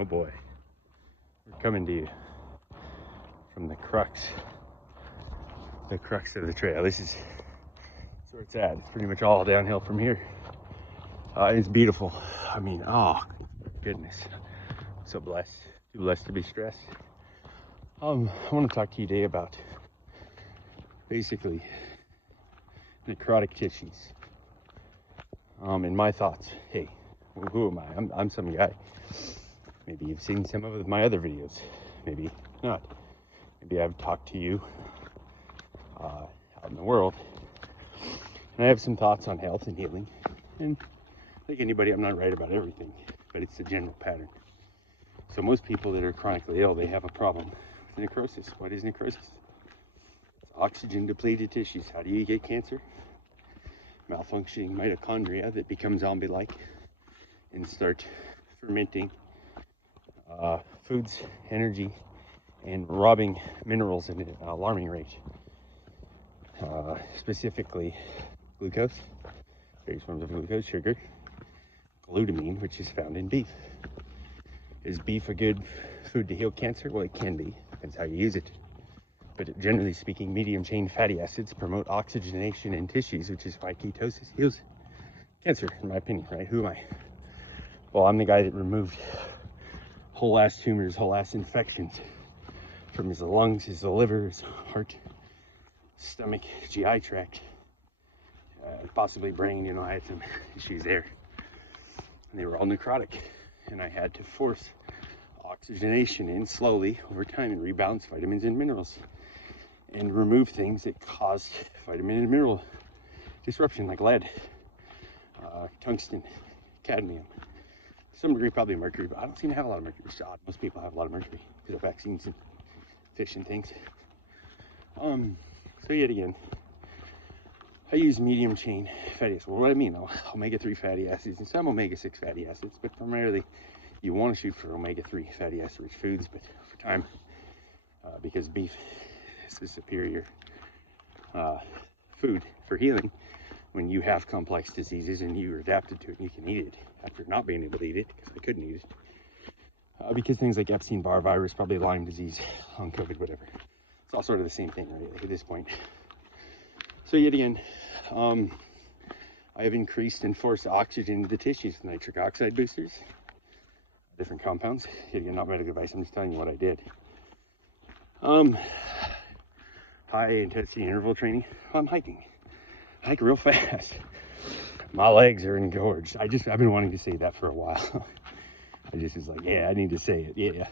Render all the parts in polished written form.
Oh boy, we're coming to you from the crux of the trail. This is where it's at. It's pretty much all downhill from here. It's beautiful. I mean, oh goodness, so blessed, too blessed to be stressed. I want to talk to you today about basically necrotic tissues. And my thoughts. Hey, who am I? I'm some guy. Maybe you've seen some of my other videos. Maybe not. Maybe I've talked to you out in the world. And I have some thoughts on health and healing. And like anybody, I'm not right about everything, but it's a general pattern. So most people that are chronically ill, they have a problem with necrosis. What is necrosis? It's oxygen depleted tissues. How do you get cancer? Malfunctioning mitochondria that become zombie-like and start fermenting foods, energy, and robbing minerals at an alarming rate. Specifically glucose, various forms of glucose, sugar, glutamine, which is found in beef. Is beef a good food to heal cancer? Well, it can be. Depends how you use it. But generally speaking, medium chain fatty acids promote oxygenation in tissues, which is why ketosis heals cancer, in my opinion, right? Who am I? Well, I'm the guy that removed whole ass tumors, whole ass infections from his lungs, his liver, his heart, stomach, GI tract, possibly brain. You know, I had some issues there. And they were all necrotic. And I had to force oxygenation in slowly over time and rebalance vitamins and minerals and remove things that caused vitamin and mineral disruption, like lead, tungsten, cadmium, to some degree probably mercury, but I don't seem to have a lot of mercury. It's odd. Most people have a lot of mercury because of vaccines and fish and things. So yet again, I use medium chain fatty acids. Well, what I mean, omega-3 fatty acids and some omega-6 fatty acids, but primarily you want to shoot for omega-3 fatty acid rich foods, but over time, because beef is the superior food for healing, when you have complex diseases and you're adapted to it and you can eat it after not being able to eat it, because I couldn't eat it, because things like Epstein-Barr virus, probably Lyme disease, long COVID, whatever. It's all sort of the same thing, right, at this point. So yet again, I have increased and forced oxygen into the tissues with nitric oxide boosters, different compounds. Yet again, not medical advice, I'm just telling you what I did. High intensity interval training. I'm hiking. I hike real fast. My legs are engorged. I've been wanting to say that for a while. I just was like, yeah, I need to say it. Yeah.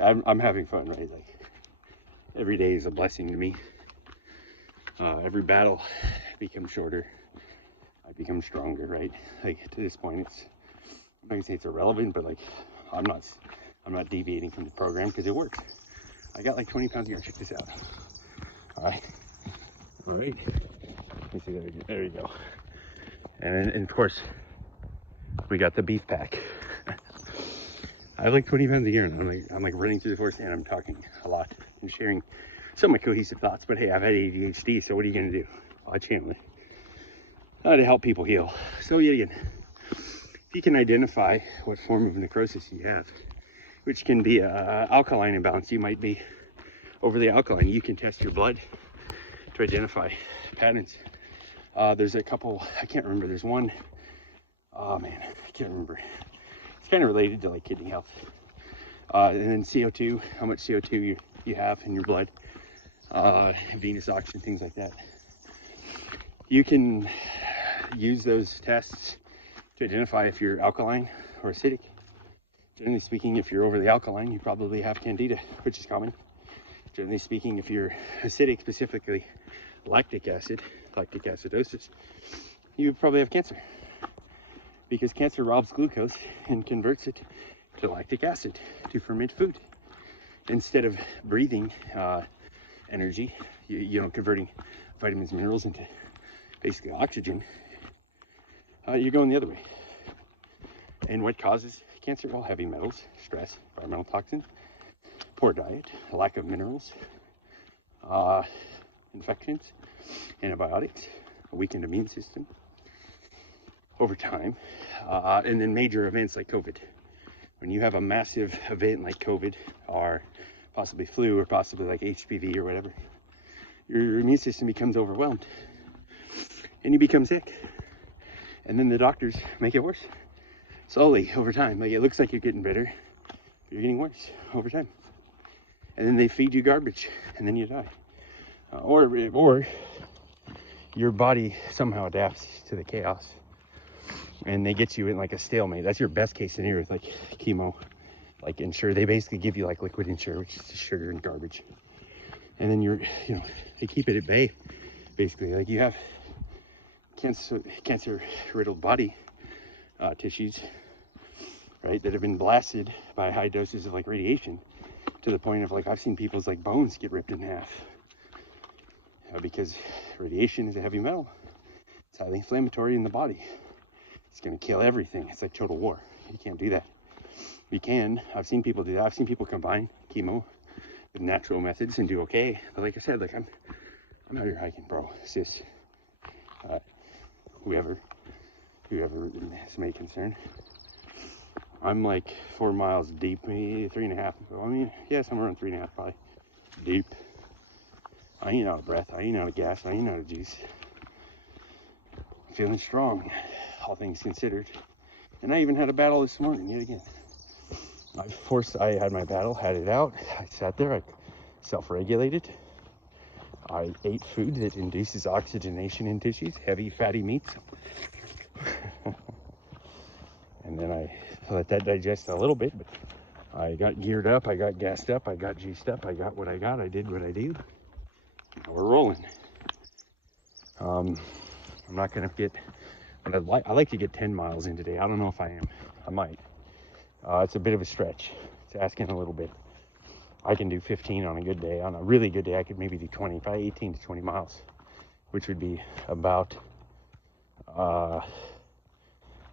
I'm having fun, right? Like, every day is a blessing to me. Every battle becomes shorter. I become stronger, right? Like, to this point, I'm not gonna say it's irrelevant, but like, I'm not deviating from the program because it works. I got like 20 pounds a year. Check this out. All right. Let me see, there you go. And of course, we got the beef pack. I have like 20 pounds a year, and I'm like running through the forest, and I'm talking a lot and sharing some of my cohesive thoughts. But hey, I've had ADHD, so what are you gonna do? I channel it to help people heal. So yet again, if you can identify what form of necrosis you have, which can be a alkaline imbalance, you might be overly alkaline. You can test your blood to identify patterns. There's a couple, I can't remember. There's one, oh man, I can't remember. It's kind of related to like kidney health. And then CO2, how much CO2 you have in your blood, venous oxygen, things like that. You can use those tests to identify if you're alkaline or acidic. Generally speaking, if you're overly alkaline, you probably have candida, which is common. Generally speaking, if you're acidic, specifically lactic acidosis, you probably have cancer, because cancer robs glucose and converts it to lactic acid to ferment food. Instead of breathing energy, converting vitamins and minerals into basically oxygen, you're going the other way. And what causes cancer? Well, heavy metals, stress, environmental toxins, poor diet, lack of minerals, infections, antibiotics, a weakened immune system over time, and then major events like COVID. when you have a massive event like COVID or possibly flu or possibly like HPV or whatever, your immune system becomes overwhelmed and you become sick. And then the doctors make it worse slowly over time. Like, it looks like you're getting better, but you're getting worse over time. And then they feed you garbage and then you die. Or your body somehow adapts to the chaos and they get you in like a stalemate. That's your best case scenario with like chemo, like Ensure. They basically give you like liquid Ensure, which is just sugar and garbage. And then they keep it at bay, basically. Like, you have cancer riddled body tissues, right, that have been blasted by high doses of like radiation to the point of like, I've seen people's like bones get ripped in half because radiation is a heavy metal. It's highly inflammatory in the body. It's going to kill everything. It's like total war. You can't do that. You can. I've seen people do that. I've seen people combine chemo with natural methods and do okay. But like I said, like I'm out here hiking, bro, sis, whoever this may concern. I'm like 4 miles deep, maybe 3.5. I mean, yeah, somewhere around 3.5 probably deep. I ain't out of breath. I ain't out of gas. I ain't out of juice. I'm feeling strong, all things considered. And I even had a battle this morning, yet again. I had my battle, had it out. I sat there, I self-regulated. I ate food that induces oxygenation in tissues, heavy fatty meats. And then I let that digest a little bit, but I got geared up, I got gassed up, I got juiced up, I got what I got, I did what I do. Now we're rolling. I'm not gonna get, I like to get 10 miles in today. I don't know if I am. I might. It's a bit of a stretch. It's asking a little bit. I can do 15 on a good day. On a really good day, I could maybe do 20, probably 18 to 20 miles, which would be about, probably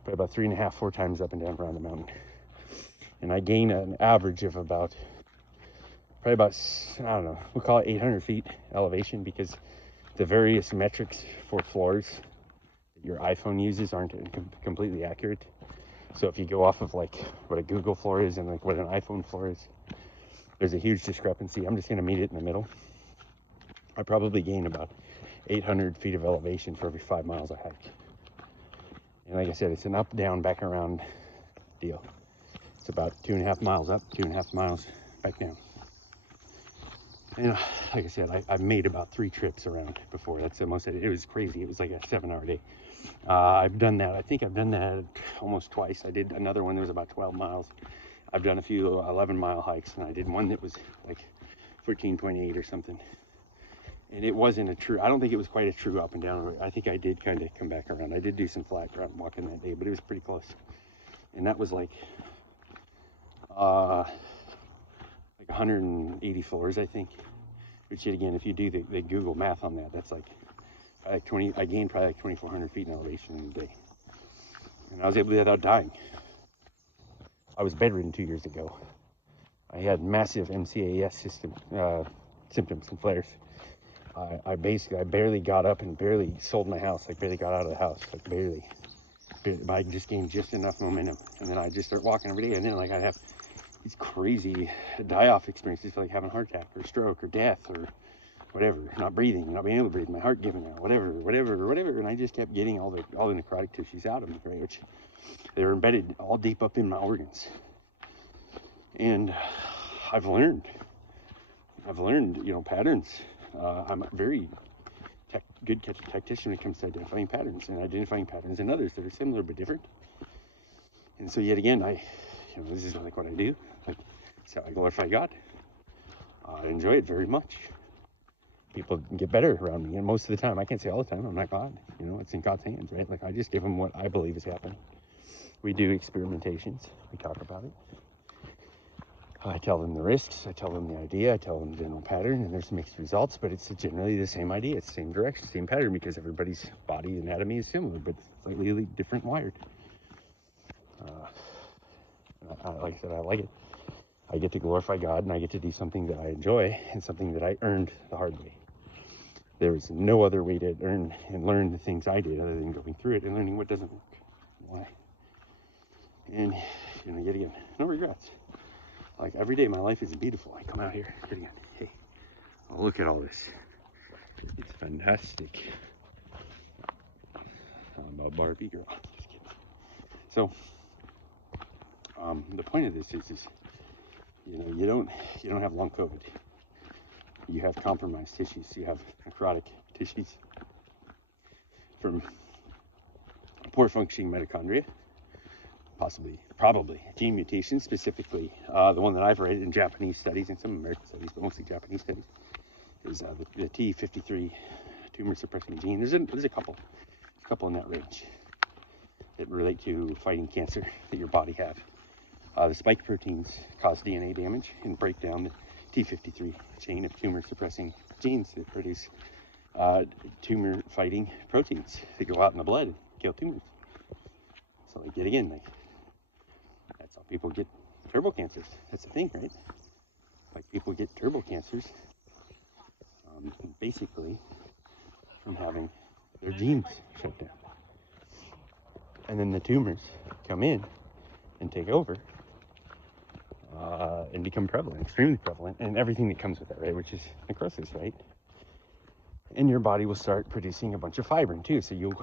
about 3.5, 4 times up and down around the mountain. And I gain an average of about, probably about, I don't know, we'll call it 800 feet elevation, because the various metrics for floors that your iPhone uses aren't completely accurate. So if you go off of like what a Google floor is and like what an iPhone floor is, there's a huge discrepancy. I'm just going to meet it in the middle. I probably gain about 800 feet of elevation for every 5 miles I hike. And like I said, it's an up, down, back around deal. It's about 2.5 miles up, 2.5 miles back down. And like I said, I've made about 3 trips around before. That's the most I did. It was crazy. It was like a 7-hour day. I've done that. I think I've done that almost twice. I did another one that was about 12 miles. I've done a few 11-mile hikes, and I did one that was like 13.8 or something. And it wasn't a true, I don't think it was quite a true up and down. I think I did kind of come back around. I did do some flat ground walking that day, but it was pretty close. And that was like 180 floors, I think. Which again, if you do the Google math on that, that's like 20. I gained probably like 2,400 feet in elevation in a day, and I was able to do that without dying. I was bedridden 2 years ago. I had massive MCAS symptoms and flares. I barely got up and barely sold my house. Like barely got out of the house, like barely. But I just gained just enough momentum, and then I just start walking every day, and then like I'd have these crazy die-off experiences, like having a heart attack or stroke or death or whatever, not breathing, not being able to breathe, my heart giving out, whatever, and I just kept getting all the necrotic tissues out of me, right? Which they were embedded all deep up in my organs. And I've learned, patterns. I'm a very good tactician when it comes to identifying patterns in others that are similar but different. And so yet again, this is like what I do. Like, it's how I glorify God. I enjoy it very much. People get better around me, and most of the time, I can't say all the time, I'm not God. It's in God's hands, right? Like, I just give them what I believe is happening. We do experimentations. We talk about it. I tell them the risks. I tell them the idea. I tell them the general pattern, and there's mixed results, but it's generally the same idea. It's the same direction, same pattern, because everybody's body anatomy is similar, but slightly different wired. Like I said, I like it. I get to glorify God, and I get to do something that I enjoy and something that I earned the hard way. There is no other way to earn and learn the things I did other than going through it and learning what doesn't work. Why? And you know, yet again, no regrets. Like every day, my life is beautiful. I come out here, yet again, hey, oh, look at all this. It's fantastic. I'm a Barbie girl. Just kidding. So, the point of this is, you know, you don't have long COVID. You have compromised tissues. You have necrotic tissues from poor functioning mitochondria, probably gene mutations, specifically the one that I've read in Japanese studies and some American studies, but mostly Japanese studies, is the T53 tumor suppressing gene. There's a couple in that range that relate to fighting cancer that your body have. The spike proteins cause DNA damage and break down the T53 chain of tumor suppressing genes that produce tumor fighting proteins that go out in the blood and kill tumors. So like, yet again, like, that's how people get turbo cancers. That's the thing, right? Like, people get turbo cancers basically from having their genes shut down. And then the tumors come in and take over and become prevalent, extremely prevalent, and everything that comes with it, right? Which is necrosis, right? And your body will start producing a bunch of fibrin too, so you'll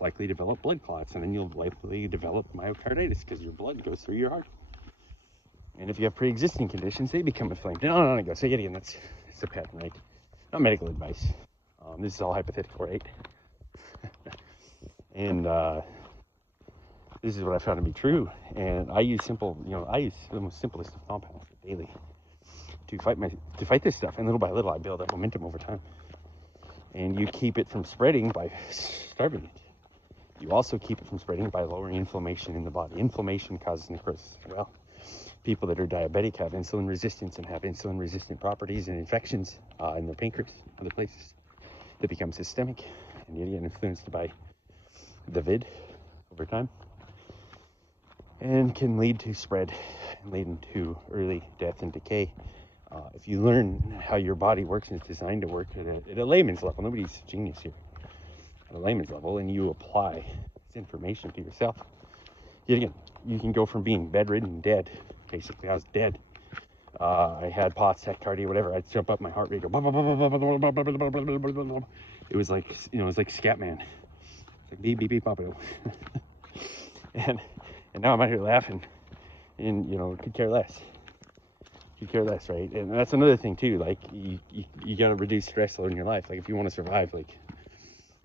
likely develop blood clots, and then you'll likely develop myocarditis because your blood goes through your heart. And if you have pre-existing conditions, they become inflamed. No. So yet again, that's a pattern, right? Not medical advice. This is all hypothetical, right? And this is what I found to be true. And I use the most simplest of compounds daily to fight this stuff. And little by little, I build up momentum over time. And you keep it from spreading by starving it. You also keep it from spreading by lowering inflammation in the body. Inflammation causes necrosis. Well, people that are diabetic have insulin resistance and have insulin resistant properties and infections in their pancreas, other places that become systemic, and you get influenced by the vid over time, and can lead to spread and lead into early death and decay. If you learn how your body works and it's designed to work at a layman's level, nobody's a genius here, at a layman's level, and you apply this information to yourself, yet again, you can go from being bedridden, dead. Basically, I was dead. I had POTS, tachycardia, whatever. I'd jump up, my heart rate go. It was like, you know, it was like Scatman. It's like beep beep beep pop. And now I'm out here laughing, and you know, could care less. Could care less, right? And that's another thing too. Like you got to reduce stress load in your life. Like if you want to survive, like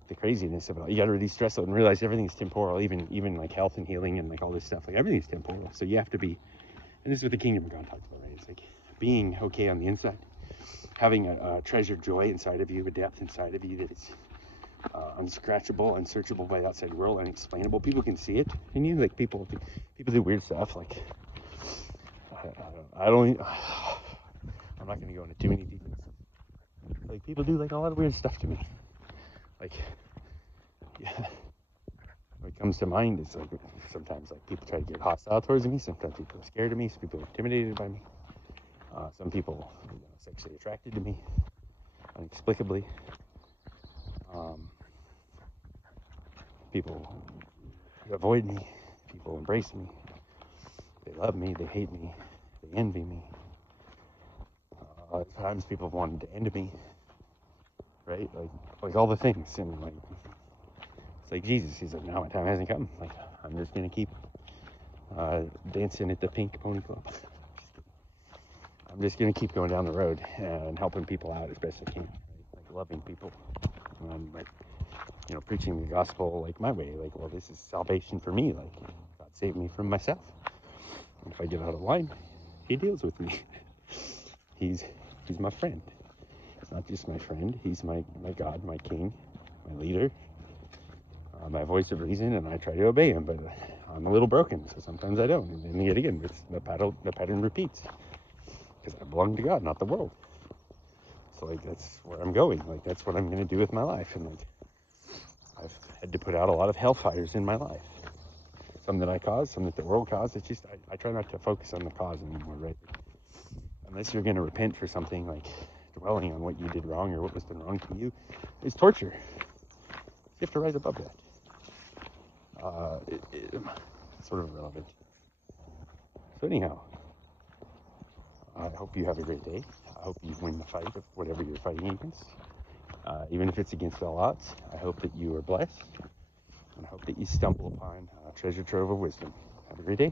the craziness of it all, you got to reduce stress load and realize everything's temporal. Even like health and healing and like all this stuff. Like everything's temporal. So you have to be. And this is what the kingdom of God talks about, right? It's like being okay on the inside, having a treasured joy inside of you, a depth inside of you that is unscratchable, unsearchable by the outside world, unexplainable. People can see it in you. Like people do weird stuff. Like I'm not going to go into too many details. Like people do like a lot of weird stuff to me. Like, yeah. What comes to mind is like sometimes like people try to get hostile towards me. Sometimes people are scared of me. Some people are intimidated by me. Some people are sexually attracted to me inexplicably. People avoid me. People embrace me. They love me. They hate me. They envy me. At times people have wanted to end me. Right? Like all the things. And like, it's like Jesus. He's like, now my time hasn't come. Like, I'm just going to keep dancing at the Pink Pony Club. I'm just going to keep going down the road and helping people out as best I can. Right? Like loving people. Like, you know, preaching the gospel like my way. Like, well, this is salvation for me. Like, God saved me from myself. And if I get out of line, he deals with me. He's my friend. He's not just my friend. He's my God, my king, my leader, my voice of reason, and I try to obey him, but I'm a little broken, so sometimes I don't. And then yet again, the pattern repeats. Because I belong to God, not the world. So like that's where I'm going. Like that's what I'm gonna do with my life. And like I've had to put out a lot of hellfires in my life. Some that I caused, some that the world caused. It's just I try not to focus on the cause anymore, right? Unless you're gonna repent for something, like dwelling on what you did wrong or what was done wrong to you is torture. You have to rise above that. It's sort of irrelevant. So anyhow, I hope you have a great day. I hope you win the fight of whatever you're fighting against. Even if it's against all odds, I hope that you are blessed. And I hope that you stumble upon a treasure trove of wisdom. Have a great day.